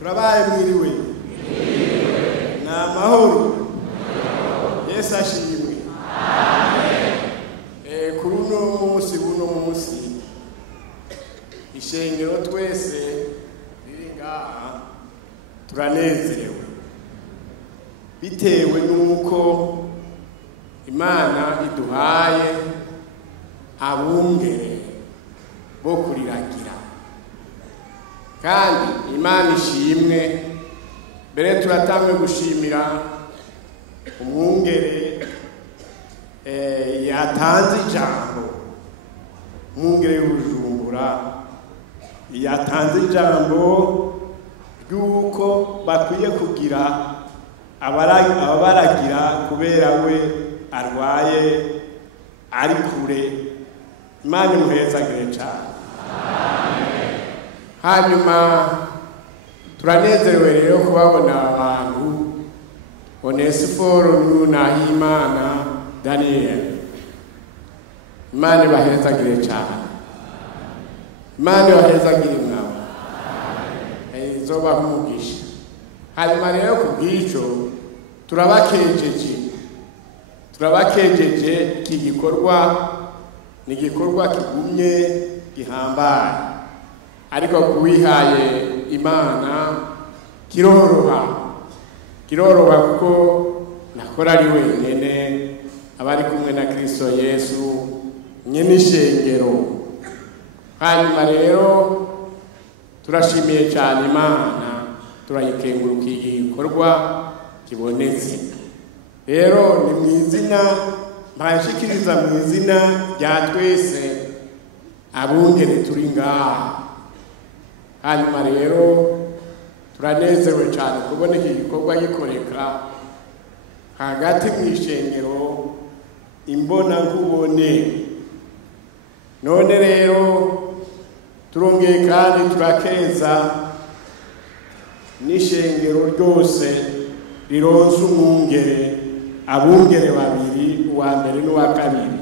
turabaye mwiriwe na mahoro Yesu ashimwe kuri uno munsi ishengero twese riri ngaha turanezerewe bitewe nuko Imana iduhaye abungere bo kuriragira kandi Imana ishimwe mbere turatamwe gushimira umwungere yatanze ijambo umwungere w'Ubujumbura yatanze ijambo ry'uko bakwiye kugira ababaragira kubera we arwaye ari kure. Imana imuhezagire cyane. Hanyuma turanezerewe rero kubabona abantu Onesiforo n'Imana Daniel. Imana ibahezagire cyane. Imana ibahezagire mwawe. Izoba umugisha. Hanyuma rero kubw'icyo turabakejeje iki gikorwa ni igikorwa kigumye gihambaye ariko kuwihaye Imana kiroroha kuko nakora ari wenyene abari kumwe na Kristo Yesu nyene ishengero. Hanyuma rero turashimiye cyane Imana turayikengurukiye igikorwa kibonetse. Rero ni mwizina mpashikiriza mwizina rya twese abungere turi ngaha. Hanyuma rero turanezerewe cyane kubona iki gikorwa gikoreka hagati mw'ishengero imbona nkubone. None rero turongeye kandi turakeza n'ishengero ryose rironse umwungere abungere babiri uwa mbere n'uwa kabiri.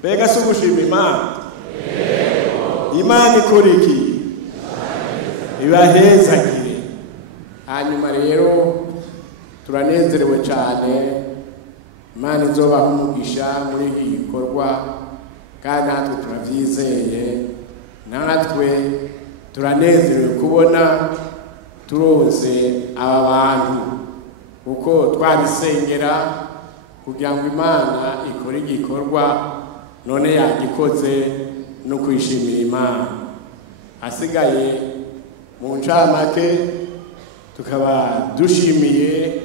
Mbega si ugushima Imana? Imana ikora iki? Ibahezagire. Hanyuma rero turanezerewe cyane Imana izobaha umugisha muri iki gikorwa kandi natwe turabyizeye. Natwe turanezerewe kubona turonse aba bantu kuko twabisengera kugira ngo Imana ikore igikorwa none yagikoze no kwishimira Imana. Hasigaye mu ncamake tukaba dushimiye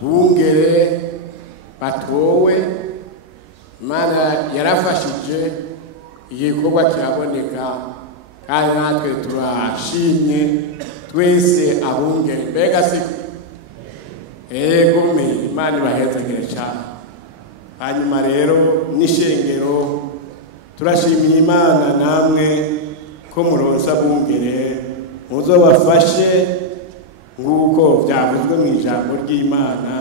abungere batowe. Imana yarafashije igikorwa kiraboneka kandi natwe turashimye twese abungere. Mbega si egome Imana ibahezagire cyane. Hanyuma rero n'ishengero turashimiye Imana namwe ko muronsa abungere muzobafashe nguko byavuzwe mu ijambo ry'Imana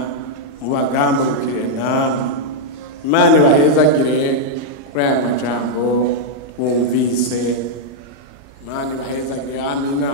mubagambukire namwe. Imana ibahezagire kuri aya majambo twumvise. Imana ibahezagire. Amina.